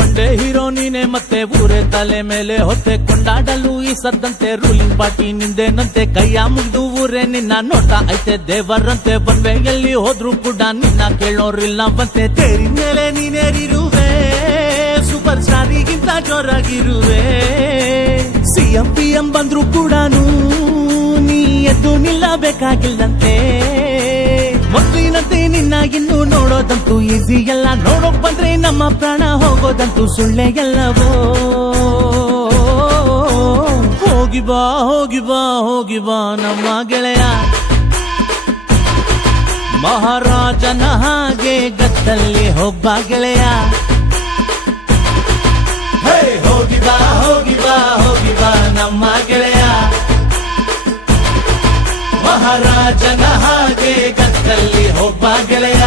ಒಂದೇ ಹೀರೋ ನೀನೆ ಮತ್ತೆ ಊರೇ ತಲೆ ಮೇಲೆ ಹೊತ್ತೆ ಕೊಂಡಾಡಲು ಈ ಸದ್ದಂತೆ ರೂಲಿಂಗ್ ಪಾರ್ಟಿ ನಿಂದೇನಂತೆ ಕೈಯ ಮುಗ್ದು ಊರೇ ನಿನ್ನ ನೋಡ್ತಾ ಐತೆ ದೇವರಂತೆ ಬಂದ್ವೆ ಎಲ್ಲಿ ಹೋದ್ರು ಕೂಡ ನಿನ್ನ ಕೇಳೋರಿಲ್ಲ ಬಂತೆ ತೇರಿ ಮೇಲೆ ನೀನೇರಿರುವೆ ಸೂಪರ್ ಸ್ಟಾರಿಗಿಂತ ಜೋರಾಗಿರುವೆ ಸಿಎಂ PM ಬಂದ್ರು ಕೂಡ ನೀ ಎದ್ದು ನಿಲ್ಲಬೇಕಾಗಿಲ್ಲಂತೆ ಮೊದಲಿನಂತೆ ನಿನ್ನ ಇನ್ನು ನೋಡೋದಂತೂ ಈಸಿ ಎಲ್ಲ ನೋಡೋಕ್ ಬಂದ್ರೆ ನಮ್ಮ ಪ್ರಾಣ ಹೋಗೋದಂತೂ ಸುಳ್ಳೆ ಎಲ್ಲವೋ ಹೋಗಿ ಬಾ ಹೋಗಿ ಬಾ ಹೋಗಿ ಬಾ ನಮ್ಮ ಗೆಳೆಯ ಮಹಾರಾಜನ ಹಾಗೆ ಗತ್ತಲ್ಲಿ ಒಬ್ಬ ಗೆಳೆಯ ಹೋಗಿ ಬಾ ಹೋಗಿ ಬಾ ಹೋಗಿ ಬಾ ನಮ್ಮ ಗೆಳೆಯ ಮಹಾರಾಜನ ಹಾಗೆ ಗತ್ತಲ್ಲಿ ಒಬ್ಬ ಗೆಳೆಯ